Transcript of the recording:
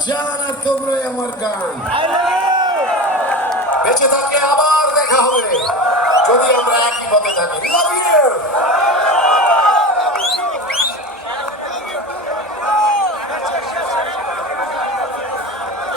জান আর তোমরাই আমার গান। বেঁচে থাকলে আবার দেখা হবে। যদি আমরা একই পথে থাকি লাভ ইউ